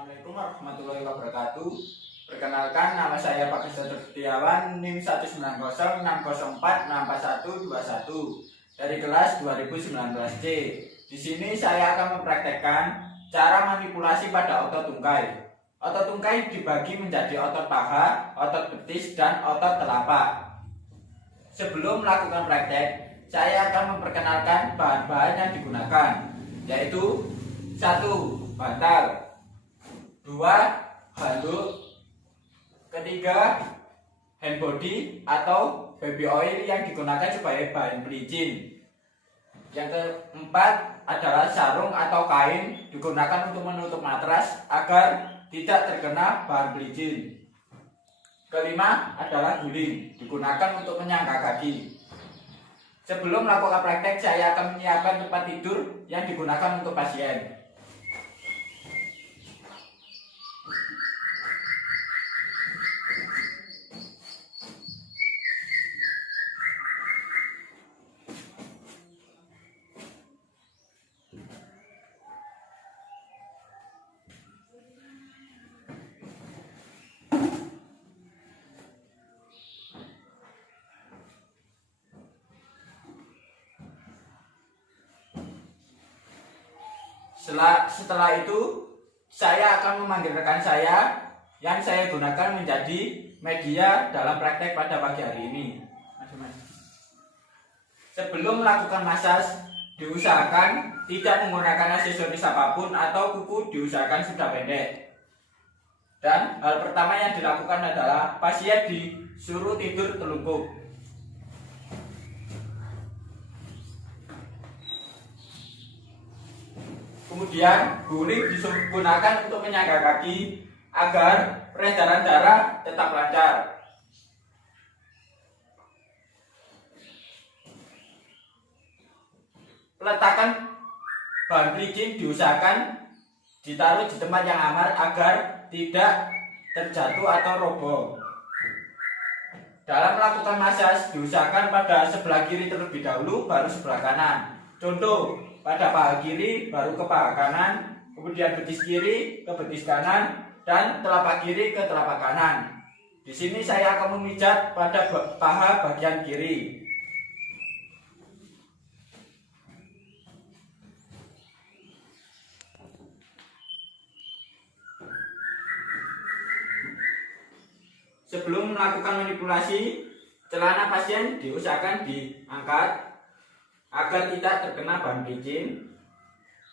Assalamualaikum warahmatullahi wabarakatuh. Perkenalkan, nama saya Pak Kristo Setiawan, NIM 19060464121 dari kelas 2019C. Di sini saya akan mempraktekkan cara manipulasi pada otot tungkai. Otot tungkai dibagi menjadi otot paha, otot betis, dan otot telapak. Sebelum melakukan praktek, saya akan memperkenalkan bahan-bahan yang digunakan, yaitu 1. Bantal, 2. Handuk, 3. Hand body atau baby oil yang digunakan sebagai bahan pelicin. Yang keempat adalah sarung atau kain digunakan untuk menutup matras agar tidak terkena bahan pelicin. Kelima adalah guling, digunakan untuk menyangga kaki. Sebelum melakukan praktek, saya akan menyiapkan tempat tidur yang digunakan untuk pasien. Setelah itu, saya akan memanggil rekan saya yang saya gunakan menjadi media dalam praktek pada pagi hari ini. Sebelum melakukan massage, diusahakan tidak menggunakan aksesoris apapun atau kuku diusahakan sudah pendek. Dan hal pertama yang dilakukan adalah pasien disuruh tidur telungkup. Kemudian guling digunakan untuk menyangga kaki agar peredaran darah tetap lancar. Peletakan bahan pelicin diusahakan ditaruh di tempat yang aman agar tidak terjatuh atau roboh. Dalam melakukan massage diusahakan pada sebelah kiri terlebih dahulu, baru sebelah kanan. Contoh, pada paha kiri baru ke paha kanan, kemudian betis kiri ke betis kanan, dan telapak kiri ke telapak kanan. Di sini saya akan memijat pada paha bagian kiri. Sebelum melakukan manipulasi, celana pasien diusahakan diangkat agar tidak terkena bahan pelicin,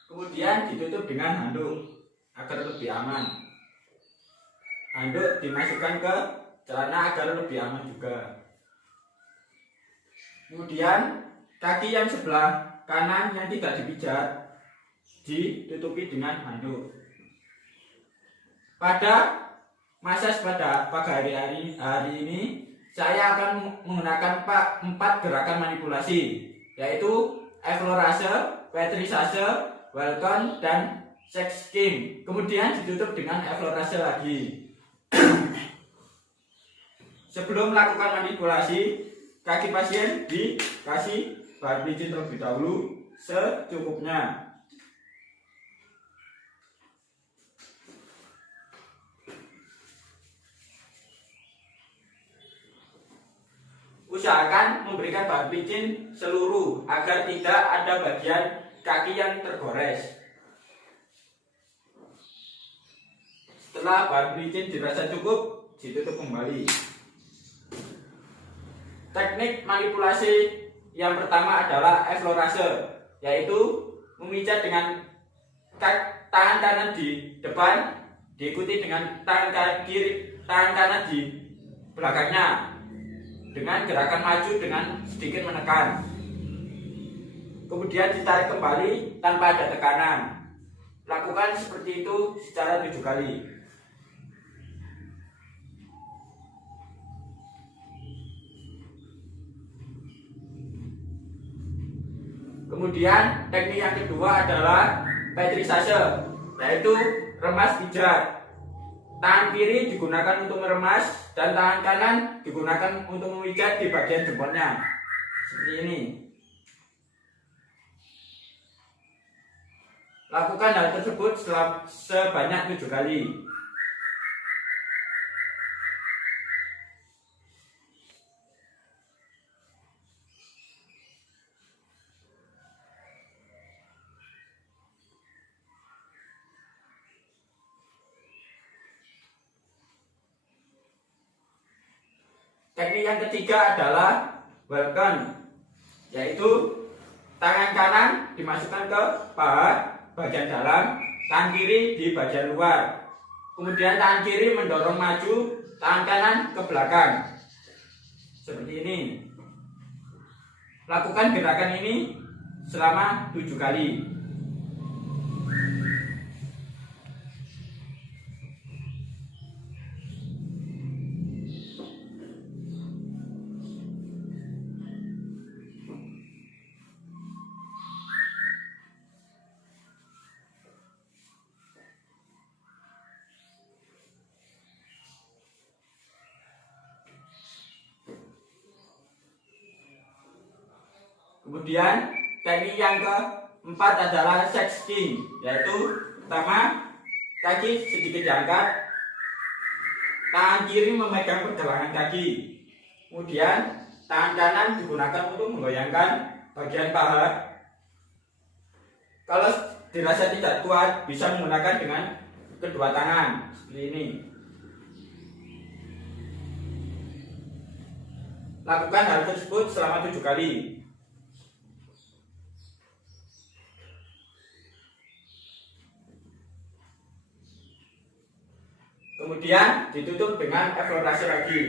kemudian ditutup dengan handuk agar lebih aman. Handuk dimasukkan ke celana agar lebih aman juga. Kemudian kaki yang sebelah kanan yang tidak dipijat ditutupi dengan handuk. Pada massage pada pagi hari ini, saya akan menggunakan 4 gerakan manipulasi, yaitu effleurage, pétrissage, welcome, dan sex skim. Kemudian ditutup dengan effleurage lagi. Sebelum melakukan manipulasi, kaki pasien dikasih bahan pelicin terlebih dahulu secukupnya. Usahakan memberikan bahan pelicin seluruh agar tidak ada bagian kaki yang tergores. Setelah bahan pelicin dirasa cukup, ditutup kembali. Teknik manipulasi yang pertama adalah effleurage, yaitu memijat dengan tangan kanan di depan, diikuti dengan tangan kanan di belakangnya, dengan gerakan maju dengan sedikit menekan. Kemudian ditarik kembali tanpa ada tekanan. Lakukan seperti itu secara 7 kali. Kemudian teknik yang kedua adalah pétrissage, yaitu remas pijat. Tangan kiri digunakan untuk meremas dan tangan kanan digunakan untuk memijat di bagian jempolnya. Seperti ini. Lakukan hal tersebut sebanyak 7 kali. Teknik yang ketiga adalah welcome, yaitu tangan kanan dimasukkan ke paha bagian dalam, tangan kiri di bagian luar. Kemudian tangan kiri mendorong maju, tangan kanan ke belakang. Seperti ini. Lakukan gerakan ini selama 7 kali. Kemudian teknik yang keempat adalah sexting, yaitu pertama kaki sedikit diangkat, tangan kiri memegang pergelangan kaki, kemudian tangan kanan digunakan untuk menggoyangkan bagian paha. Kalau dirasa tidak kuat, bisa menggunakan dengan kedua tangan seperti ini. Lakukan hal tersebut selama 7 kali. Kemudian ditutup dengan eksplorasi lagi.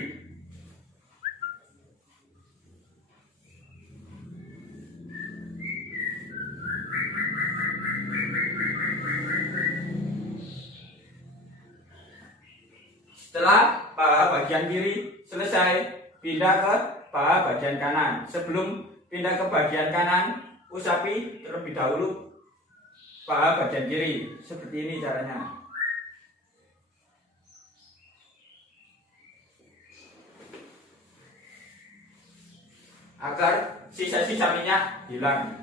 Setelah paha bagian kiri selesai, pindah ke paha bagian kanan. Sebelum pindah ke bagian kanan, usapi terlebih dahulu paha bagian kiri. Seperti ini caranya. Agar sisa-sisa minyak hilang.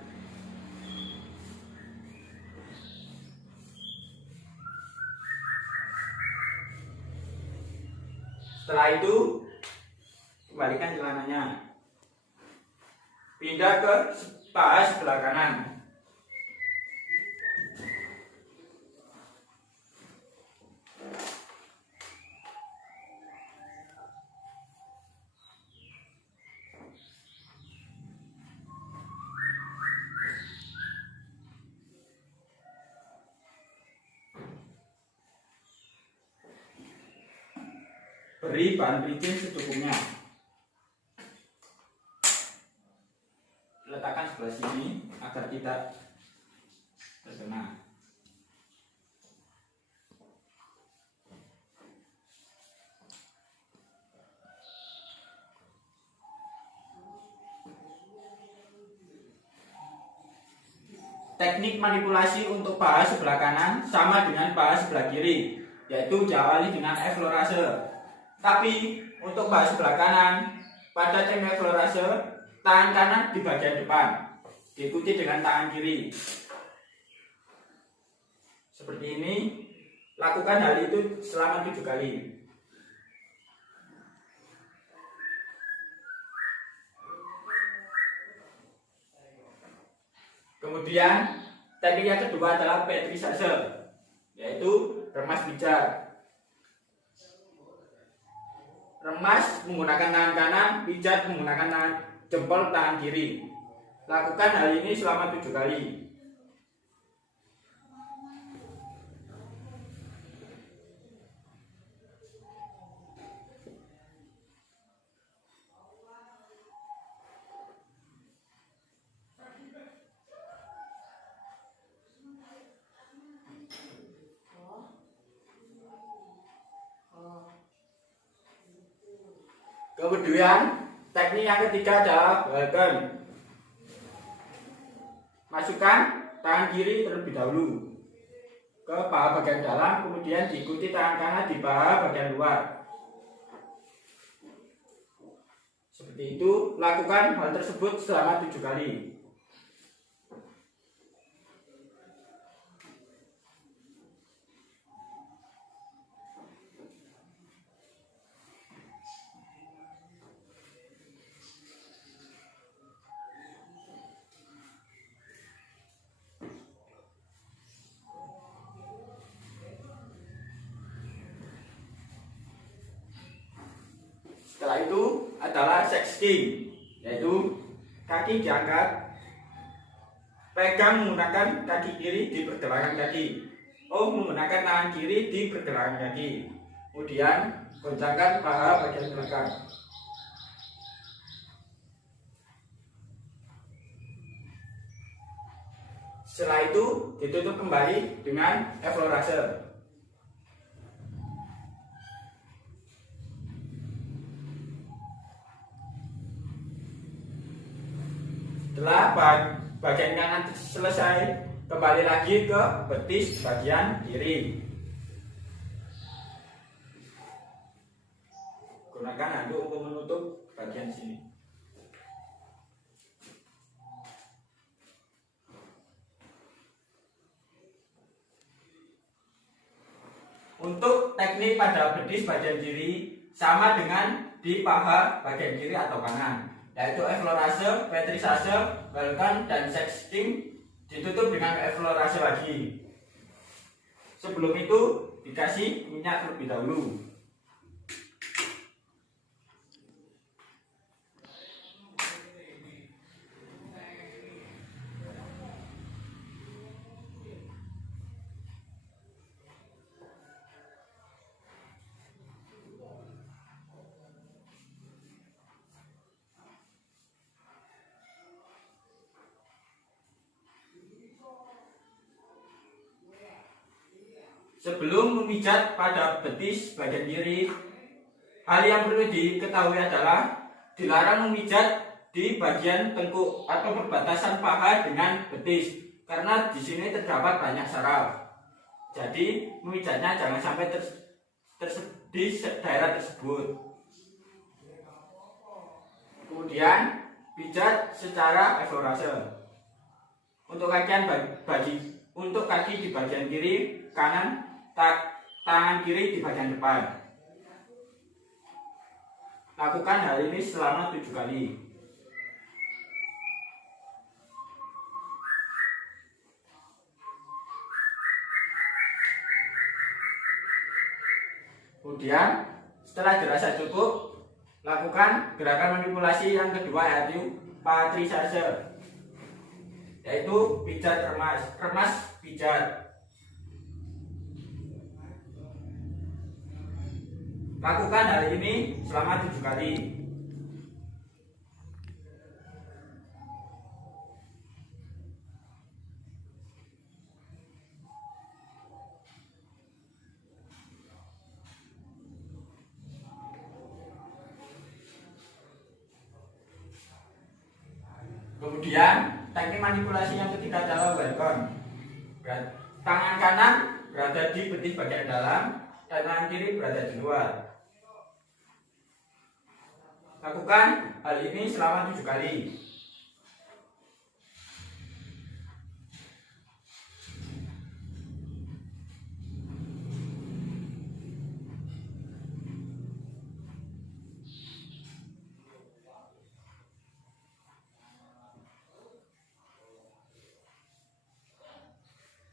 Setelah itu kembalikan celananya, pindah ke paha sebelah kanan. Beri bahan pelicin secukupnya. Letakkan sebelah sini agar tidak terkena. Teknik manipulasi untuk paha sebelah kanan sama dengan paha sebelah kiri, yaitu diawali dengan eksplorase. Tapi untuk paha sebelah kanan, pada teknik eksplorase, tangan kanan di bagian depan, diikuti dengan tangan kiri. Seperti ini. Lakukan hal itu selama 7 kali. Kemudian teknik yang kedua adalah petrisase, yaitu remas pijat. Remas menggunakan tangan kanan, pijat menggunakan jempol tangan kiri. Lakukan hal ini selama 7 kali. Kemudian teknik yang ketiga adalah welcome. Masukkan tangan kiri terlebih dahulu ke paha bagian dalam, kemudian diikuti tangan kanan di paha bagian luar. Seperti itu. Lakukan hal tersebut selama 7 kali. adalah sexting, yaitu kaki diangkat, pegang menggunakan kaki kiri di pergelangan kaki. Menggunakan tangan kiri di pergelangan kaki. Kemudian goncangkan paha bagian belakang. Setelah itu ditutup kembali dengan effleurase. Setelah bagian kanan selesai, kembali lagi ke betis bagian kiri. Gunakan handuk untuk menutup bagian sini. Untuk teknik pada betis bagian kiri sama dengan di paha bagian kiri atau kanan, yaitu effleurase, petrisase, welcome, dan sexting ditutup dengan effleurase lagi. Sebelum itu dikasih minyak terlebih dahulu. Sebelum memijat pada betis bagian kiri, hal yang perlu diketahui adalah dilarang memijat di bagian tengkuk atau perbatasan paha dengan betis, karena di sini terdapat banyak saraf. Jadi memijatnya jangan sampai di daerah tersebut. Kemudian pijat secara effleurase. Untuk kaki di bagian kiri, kanan, tangan kiri di bagian depan. Lakukan hal ini selama 7 kali. Kemudian setelah dirasa cukup, lakukan gerakan manipulasi yang kedua, yaitu patrisase, yaitu pijat remas pijat. Lakukan hal ini selama 7 kali. Kemudian teknik manipulasi yang ketiga adalah welcome. Tangan kanan berada di betis bagian dalam, dan tangan kiri berada di luar. Lakukan hal ini selama 7 kali.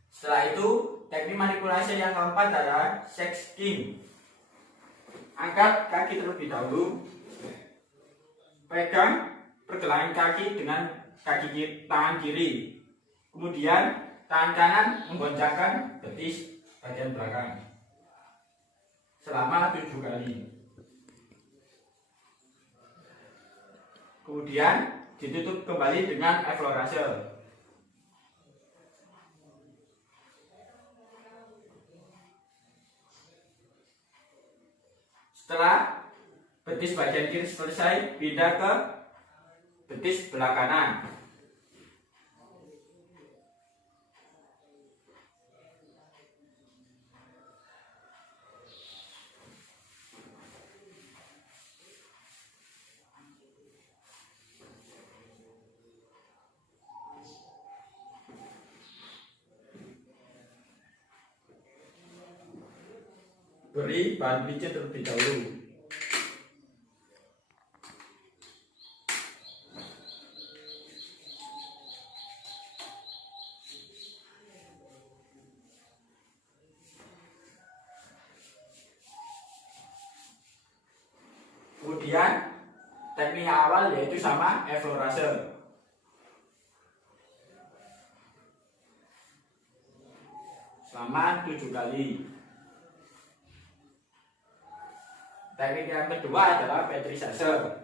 Setelah itu, teknik manipulasi yang keempat adalah sexting. Angkat kaki terlebih dahulu. Pegang pergelangan kaki dengan tangan kiri. Kemudian tangan kanan menggoncangkan betis bagian belakang selama 7 kali. Kemudian ditutup kembali dengan effleurase. Setelah betis bagian kiri selesai, pindah ke betis belah kanan. Beri bahan pijat terlebih dahulu. Kemudian sama eflorase. Selama 7 kali. Teknik yang kedua adalah petrisase.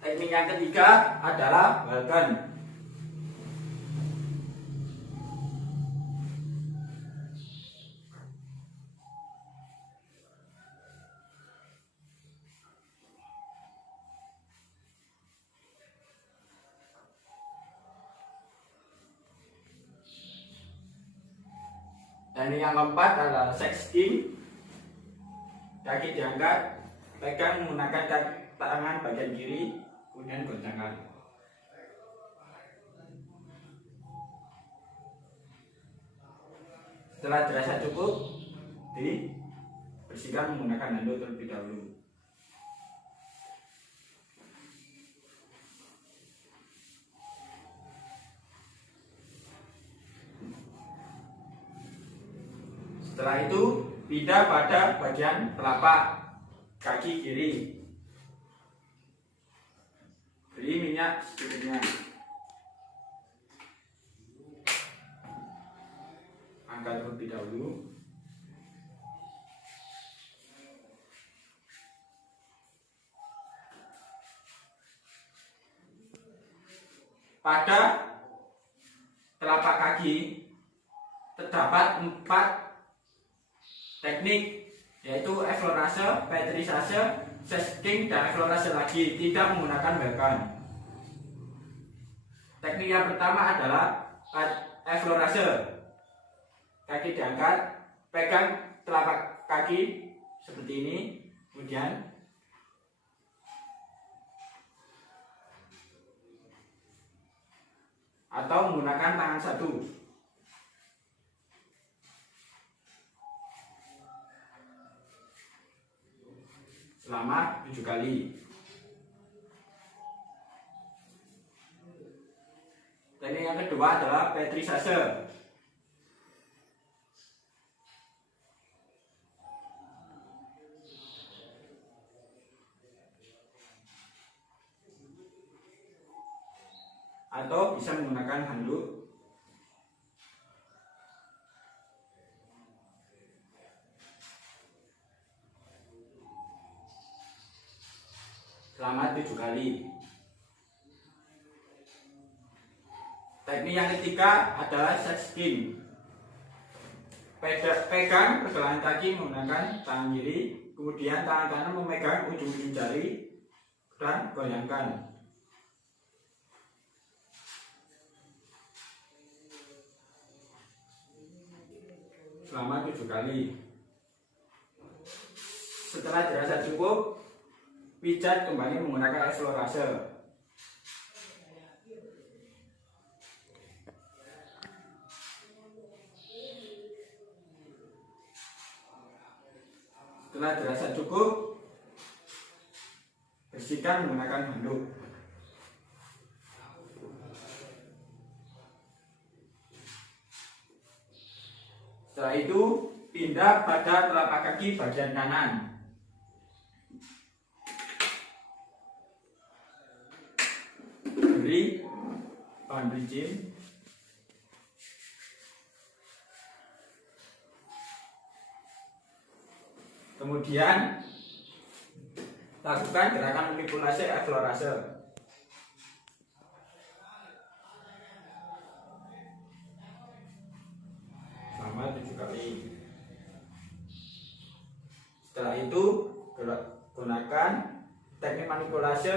Teknik yang ketiga adalah Walken. Teknik yang keempat adalah sexting. Kaki diangkat, pegang menggunakan tangan bagian kiri, kemudian goncangkan. Setelah dirasa cukup, dibersihkan menggunakan handuk terlebih dahulu. Setelah itu, pindah pada bagian telapak kaki kiri. Beri minyak secukupnya. Angkat terlebih dahulu. Pada telapak kaki terdapat 4 teknik, yaitu eflorase, petrisase, sexting, dan eflorase lagi, tidak menggunakan Walken. Teknik yang pertama adalah eflorase. Kaki diangkat, pegang telapak kaki seperti ini, kemudian atau menggunakan tangan satu. Selama 7 kali. Teknik yang kedua adalah petrisase. Atau bisa menggunakan handuk. Selama 7 kali. Teknik yang ketiga adalah sexting. Pegang pergelangan kaki menggunakan tangan kiri, kemudian tangan kanan memegang ujung-ujung jari dan goyangkan. Selama 7 kali. Setelah dirasa cukup, pijat kembali menggunakan eflorase. Setelah dirasa cukup, bersihkan menggunakan handuk. Setelah itu, pindah pada telapak kaki bagian kanan. Beri bahan bridging. Kemudian lakukan gerakan manipulasi eflorase. Selama 7 kali. Setelah itu gunakan teknik manipulasi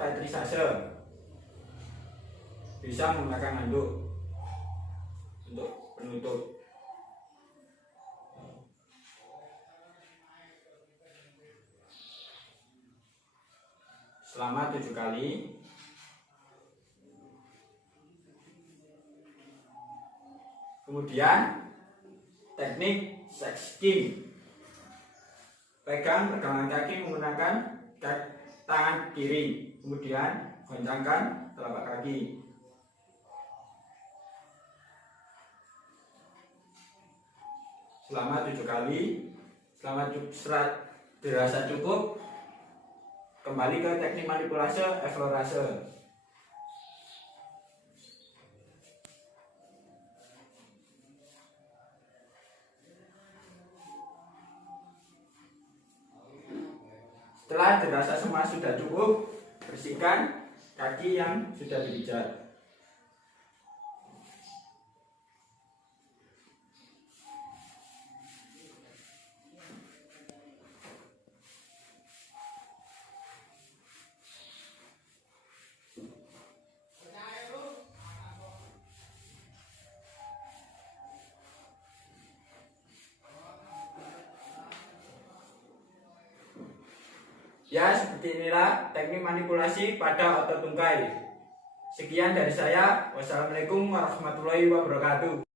petrisase. Bisa menggunakan handuk untuk penutup. Selama 7 kali. Kemudian teknik sexting. Pegang pergelangan kaki menggunakan tangan kiri, kemudian goncangkan telapak kaki. Selama 7 kali. Selama dirasa cukup, kembali ke teknik manipulasi explorasi. Setelah dirasa semua sudah cukup, bersihkan kaki yang sudah dipijat. Ya, seperti inilah teknik manipulasi pada otot tungkai. Sekian dari saya. Wassalamualaikum warahmatullahi wabarakatuh.